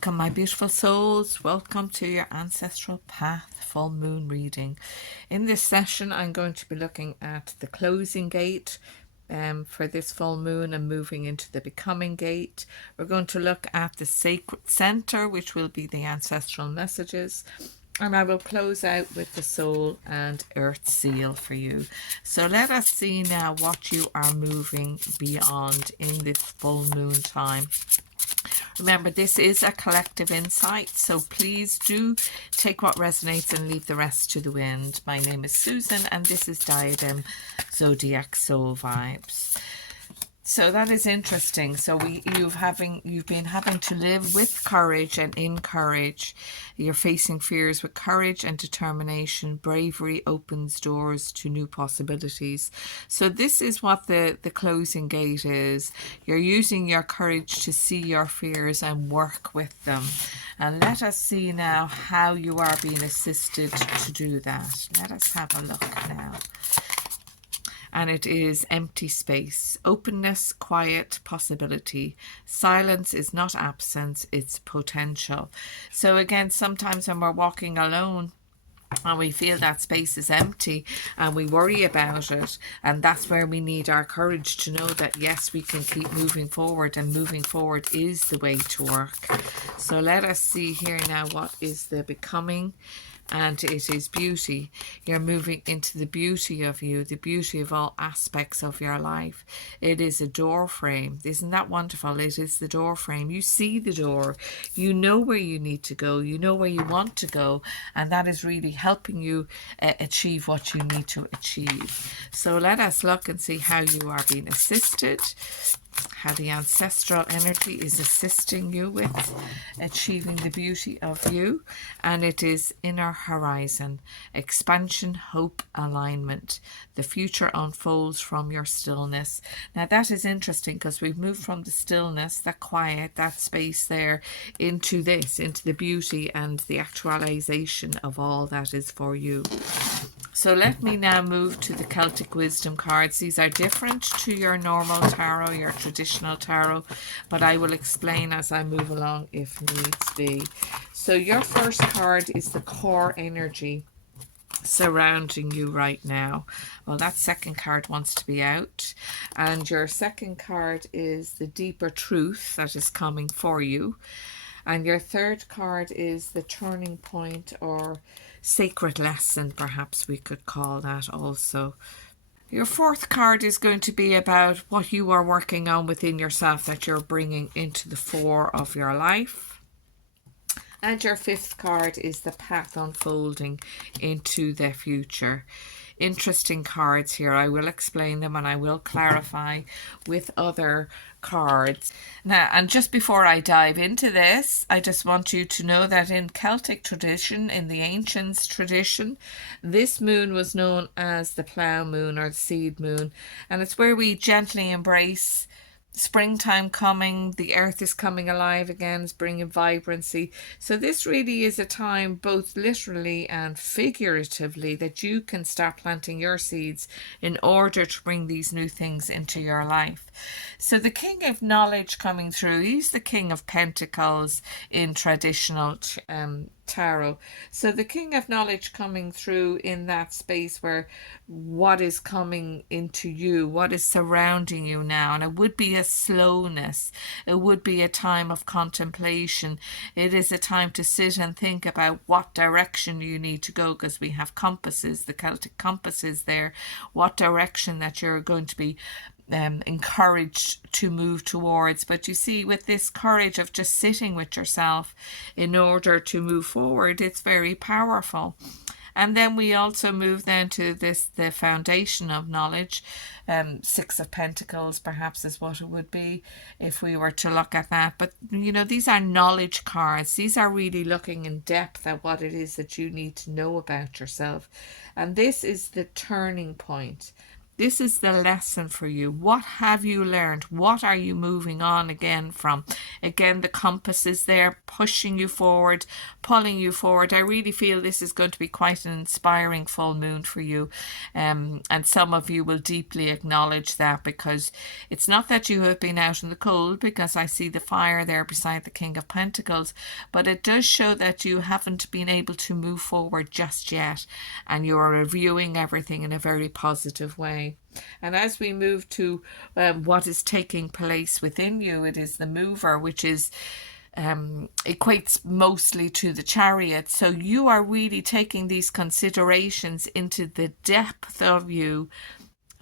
Welcome, my beautiful souls. Welcome to your Ancestral Path full moon reading. In this session, I'm going to be looking at the closing gate for this full moon and moving into the becoming gate. We're going to look at the sacred center, which will be the ancestral messages. And I will close out with the soul and earth seal for you. So let us see now what you are moving beyond in this full moon time. Remember, this is a collective insight, so please do take what resonates and leave the rest to the wind. My name is Susan, and this is Diadem Zodiac Soul Vibes. So that is interesting. So you've been having to live with courage and in courage. You're facing fears with courage and determination. Bravery opens doors to new possibilities. So this is what the closing gate is. You're using your courage to see your fears and work with them. And let us see now how you are being assisted to do that. Let us have a look now. And it is empty space, openness, quiet, possibility. Silence is not absence, it's potential. So again, sometimes when we're walking alone and we feel that space is empty and we worry about it, and that's where we need our courage to know that yes, we can keep moving forward, and moving forward is the way to work. So let us see here now what is the becoming. And it is beauty. You're moving into the beauty of you, the beauty of all aspects of your life. It is a door frame. Isn't that wonderful? It is the door frame. You see the door. You know where you need to go. You know where you want to go. And that is really helping you achieve what you need to achieve. So let us look and see how you are being assisted. How the ancestral energy is assisting you with achieving the beauty of you. And it is inner horizon, expansion, hope, alignment. The future unfolds from your stillness. Now that is interesting because we've moved from the stillness, that quiet, that space there, into this, into the beauty and the actualization of all that is for you. So let me now move to the Celtic wisdom cards. These are different to your normal tarot, your traditional tarot, but I will explain as I move along if needs be. So your first card is the core energy surrounding you right now. Well, that second card wants to be out. And your second card is the deeper truth that is coming for you. And your third card is the turning point, or sacred lesson, perhaps we could call that also. Your fourth card is going to be about what you are working on within yourself that you're bringing into the fore of your life. And your fifth card is the path unfolding into the future. Interesting cards here. I will explain them and I will clarify with other cards. Now, and just before I dive into this, I just want you to know that in Celtic tradition, in the ancients tradition, this moon was known as the plough moon or the seed moon, and it's where we gently embrace springtime coming, the earth is coming alive again, is bringing vibrancy. So this really is a time, both literally and figuratively, that you can start planting your seeds in order to bring these new things into your life. So the King of Knowledge coming through, he's the King of Pentacles in traditional tarot. So the King of Knowledge coming through in that space where what is coming into you, what is surrounding you now, and it would be a slowness, it would be a time of contemplation. It is a time to sit and think about what direction you need to go, because we have compasses, the Celtic compasses there, what direction that you're going to be encouraged to move towards. But you see, with this courage of just sitting with yourself in order to move forward, it's very powerful. And then we also move then to this, the foundation of knowledge. Six of Pentacles perhaps is what it would be if we were to look at that. But you know, these are knowledge cards. These are really looking in depth at what it is that you need to know about yourself. And this is the turning point. This is the lesson for you. What have you learned? What are you moving on again from? Again, the compass is there pushing you forward, pulling you forward. I really feel this is going to be quite an inspiring full moon for you. And some of you will deeply acknowledge that, because it's not that you have been out in the cold, because I see the fire there beside the King of Pentacles, but it does show that you haven't been able to move forward just yet, and you are reviewing everything in a very positive way. And as we move to what is taking place within you, it is the mover, which is equates mostly to the Chariot. So you are really taking these considerations into the depth of you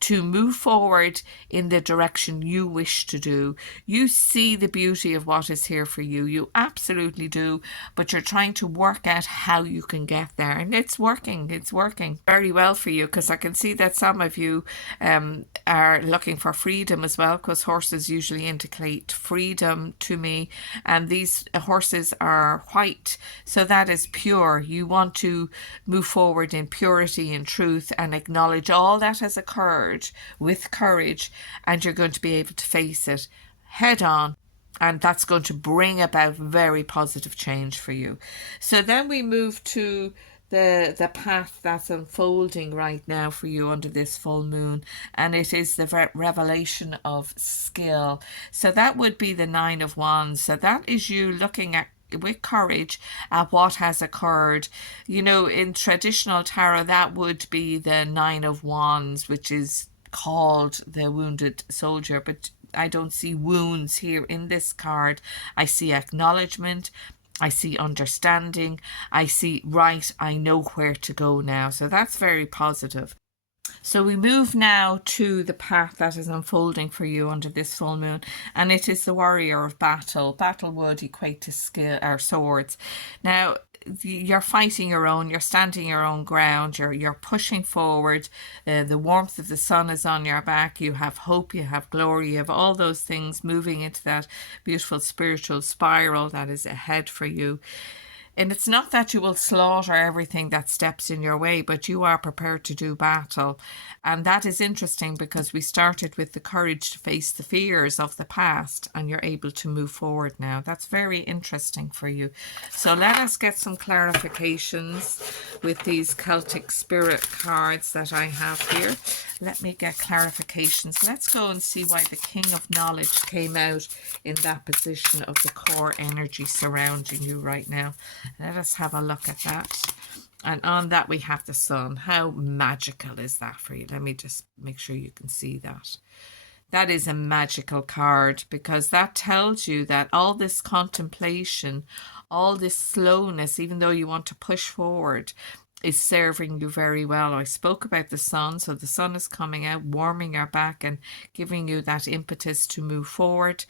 to move forward in the direction you wish to do. You see the beauty of what is here for you. You absolutely do, but you're trying to work out how you can get there. And it's working. It's working very well for you, because I can see that some of you are looking for freedom as well, because horses usually indicate freedom to me. And these horses are white, so that is pure. You want to move forward in purity and truth and acknowledge all that has occurred with courage, and you're going to be able to face it head on, and that's going to bring about very positive change for you. So then we move to the path that's unfolding right now for you under this full moon, and it is the revelation of skill. So that would be the Nine of Wands. So that is you looking at with courage at what has occurred. You know, in traditional tarot, that would be the Nine of Wands, which is called the wounded soldier, but I don't see wounds here in this card. I see acknowledgement, I see understanding, I see, right, I know where to go now. So that's very positive. So we move now to the path that is unfolding for you under this full moon, and it is the warrior of battle. Battle would equate to skill or swords. Now, you're fighting your own, you're standing your own ground, you're pushing forward. The warmth of the sun is on your back. You have hope, you have glory, you have all those things moving into that beautiful spiritual spiral that is ahead for you. And it's not that you will slaughter everything that steps in your way, but you are prepared to do battle. And that is interesting, because we started with the courage to face the fears of the past, and you're able to move forward now. That's very interesting for you. So let us get some clarifications with these Celtic spirit cards that I have here. Let me get clarifications. Let's go and see why the King of Knowledge came out in that position of the core energy surrounding you right now. Let us have a look at that. And on that we have the Sun. How magical is that for you? Let me just make sure you can see that. That is a magical card, because that tells you that all this contemplation, all this slowness, even though you want to push forward, is serving you very well. I spoke about the sun, so the sun is coming out, warming your back and giving you that impetus to move forward.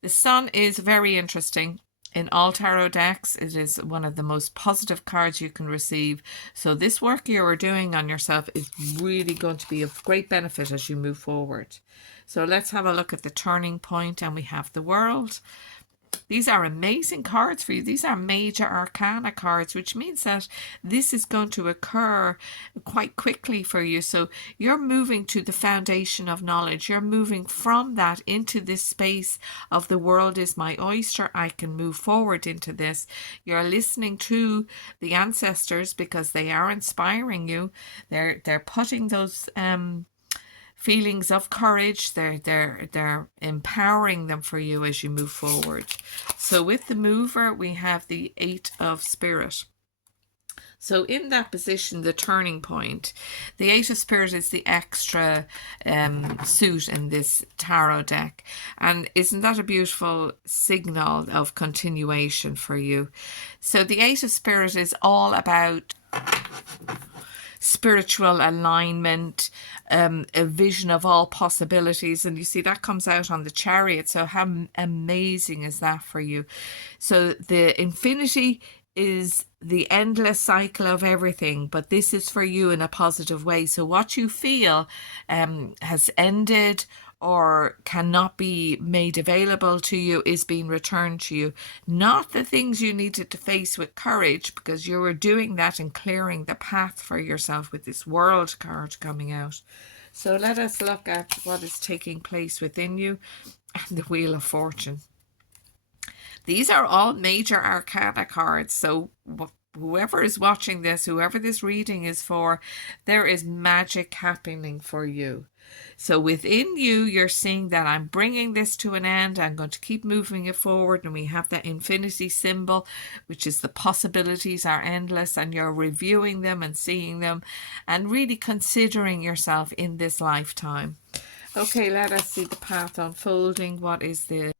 The sun is very interesting. In all tarot decks, it is one of the most positive cards you can receive. So this work you are doing on yourself is really going to be of great benefit as you move forward. So let's have a look at the turning point, and we have the World. These are amazing cards for you. These are major arcana cards, which means that this is going to occur quite quickly for you. So you're moving to the foundation of knowledge. You're moving from that into this space of the world is my oyster. I can move forward into this. You're listening to the ancestors because they are inspiring you. They're putting those feelings of courage, they're empowering them for you as you move forward. So with the mover, we have the Eight of Spirit. So in that position, the turning point, the Eight of Spirit is the extra suit in this tarot deck. And isn't that a beautiful signal of continuation for you? So the Eight of Spirit is all about spiritual alignment, a vision of all possibilities. And you see that comes out on the Chariot. So how amazing is that for you? So the infinity is the endless cycle of everything, but this is for you in a positive way. So what you feel has ended, or cannot be made available to you is being returned to you. Not the things you needed to face with courage, because you were doing that and clearing the path for yourself with this World card coming out. So let us look at what is taking place within you and the Wheel of Fortune. These are all major arcana cards, so whoever is watching this, whoever this reading is for, there is magic happening for you. So within you, you're seeing that I'm bringing this to an end. I'm going to keep moving it forward. And we have that infinity symbol, which is the possibilities are endless. And you're reviewing them and seeing them and really considering yourself in this lifetime. Okay, let us see the path unfolding. What is the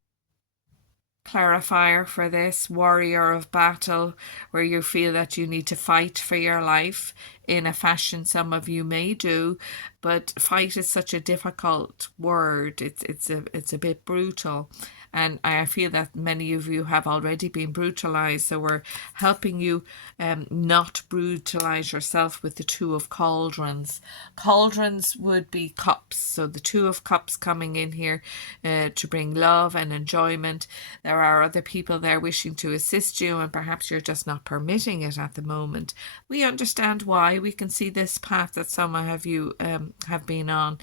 clarifier for this? Warrior of battle, where you feel that you need to fight for your life in a fashion some of you may do, but fight is such a difficult word. It's a bit brutal, and I feel that many of you have already been brutalized, so we're helping you not brutalize yourself with the Two of Cauldrons. Cauldrons would be cups, so the Two of Cups coming in here to bring love and enjoyment. There are other people there wishing to assist you, and perhaps you're just not permitting it at the moment. We understand why. We can see this path that some of you have been on.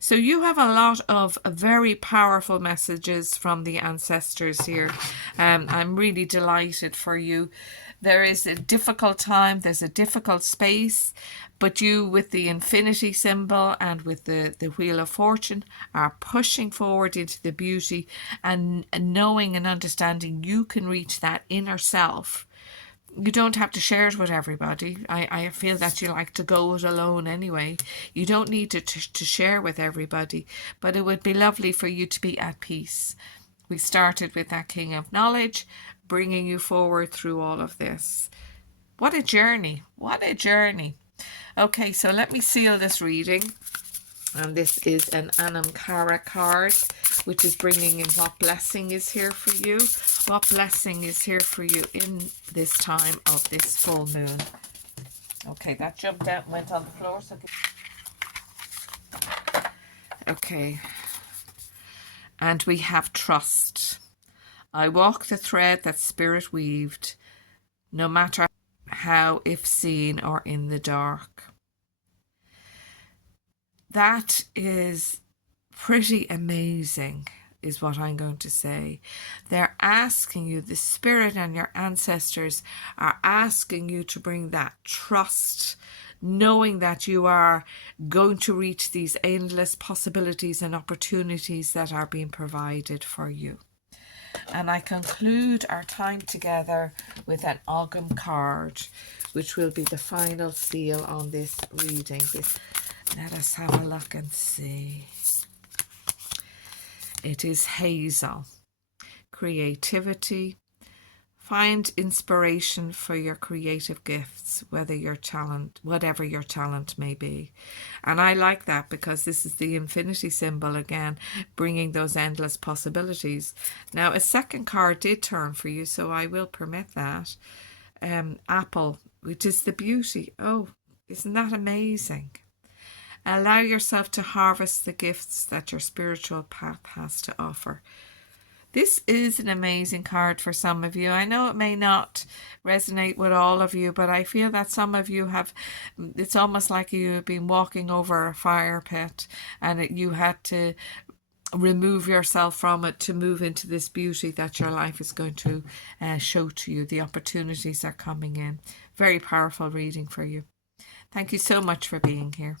So you have a lot of very powerful messages from the ancestors here. I'm really delighted for you. There is a difficult time, there's a difficult space, but you, with the infinity symbol and with the Wheel of Fortune, are pushing forward into the beauty and knowing and understanding you can reach that inner self. You don't have to share it with everybody. I feel that you like to go it alone anyway. You don't need to share with everybody, but it would be lovely for you to be at peace. We started with that King of Knowledge, bringing you forward through all of this. What a journey. What a journey. Okay, so let me seal this reading. And this is an Anamkara card, which is bringing in what blessing is here for you. What blessing is here for you in this time of this full moon. Okay, that jumped out and went on the floor. So okay. And we have trust. I walk the thread that spirit weaved, no matter how, if seen or in the dark. That is pretty amazing, is what I'm going to say. They're asking you, the spirit and your ancestors are asking you to bring that trust, knowing that you are going to reach these endless possibilities and opportunities that are being provided for you. And I conclude our time together with an Ogham card, which will be the final seal on this reading. Let us have a look and see. It is Hazel. Creativity. Find inspiration for your creative gifts, whatever your talent may be. And I like that because this is the infinity symbol again, bringing those endless possibilities. Now, a second card did turn for you, so I will permit that. Apple, which is the beauty. Oh, isn't that amazing? Allow yourself to harvest the gifts that your spiritual path has to offer. This is an amazing card for some of you. I know it may not resonate with all of you, but I feel that some of you have, it's almost like you have been walking over a fire pit and you had to remove yourself from it to move into this beauty that your life is going to show to you. The opportunities are coming in. Very powerful reading for you. Thank you so much for being here.